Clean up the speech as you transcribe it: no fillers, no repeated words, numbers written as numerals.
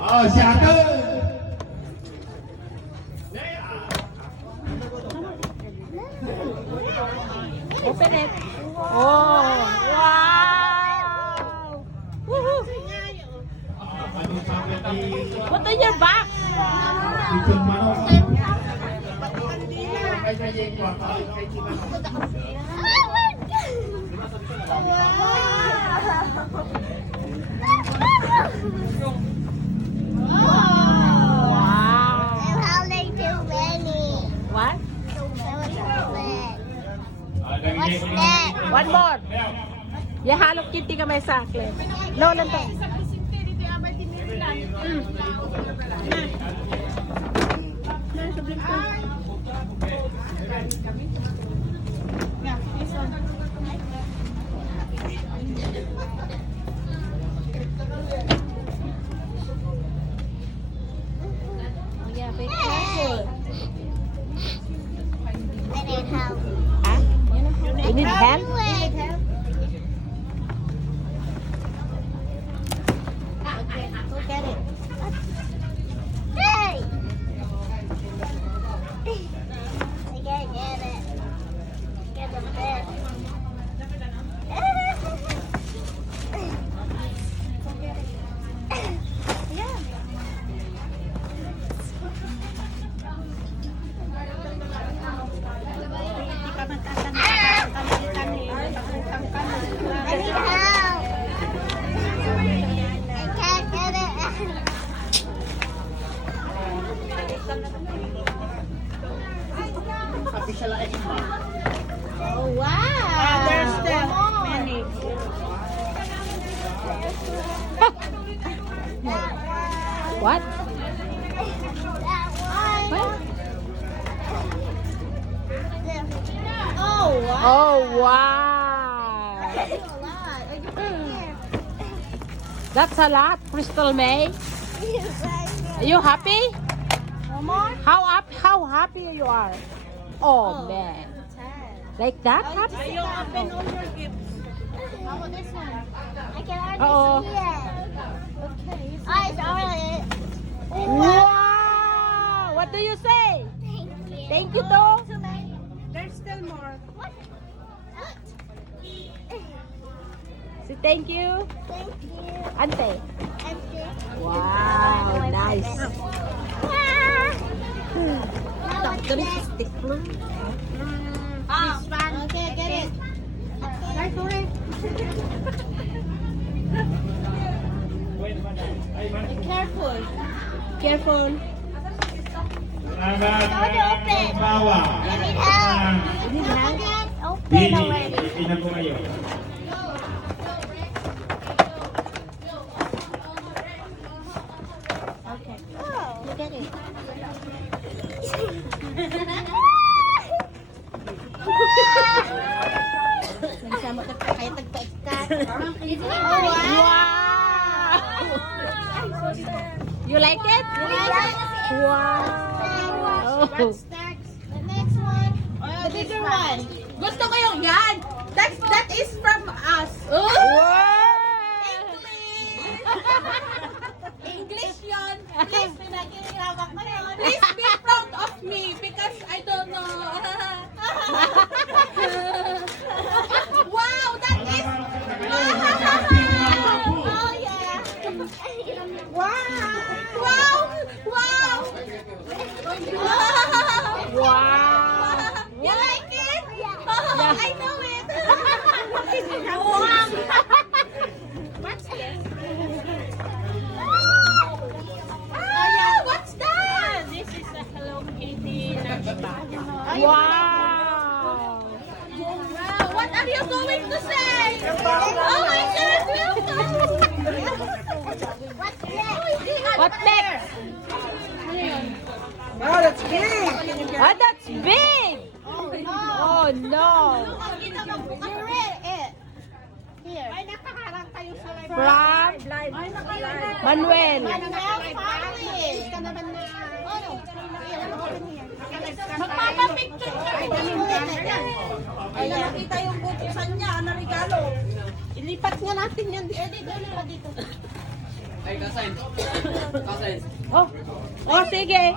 Oh, si Ate. Open it. Oh, wow. Woohoo. Put in your back. Bikin manok. Wow. And how they do many. What? What's that? One more. Ya Hello Kitty ka may sakle. No, lang to. Yeah, be careful. I need help. Huh? You need help? Okay, go get it. Hey! I can't get it. Get the fish. Yeah. I need help. I can't get it. Oh wow! There's still many. What? Oh wow! Oh, wow. That's a lot. Are you here? That's a lot, Crystal May. Are you happy? One more? How happy you are? Oh, man. Like that? Happy? You open all your gifts. How about this one? I can Uh-oh. already see it. Okay. I saw it. Wow! What do you say? Thank you. Thank you, to. Too many. There's still more. What? Say thank you. Thank you. Ante. And this. Wow, nice. Doctor is stick glue. This one. Okay, get it. Try for it. Be careful. Careful. open. Bawa. You need help. You need help? Open already. Tingnan ko kayo. Okay. Oh, look at it. Nagsama ka pa kaya tagpa-extra. Oh, Wow! You like it? Wow! What's next? The next one. The bigger one. Gusto ko yung yan. That is from us. Wow! English yon. Please, Pinagkikilawak mo yun. please be proud of me because I don't know. Wow, that is. Oh, yeah. Wow. Wow. Wow. Wow! You like it? Yeah. I know it. What's this? What's that? This is a Hello Kitty lunchbox. Wow! What are you going to say? Oh my God! What's next? What next? Oh, that's big. Oh, that's big! Oh, no. Oh, no! You read it. Here. Ay, nakaharang kayo sa live. From Manuel. Manuel family. Ka naman na. Oh, no. Here, open here. Magpapapicture ka. Ay, Nakita yung buksan niya na regalo. ilipat nga natin yan. Dito, dito. Oh, oh sige.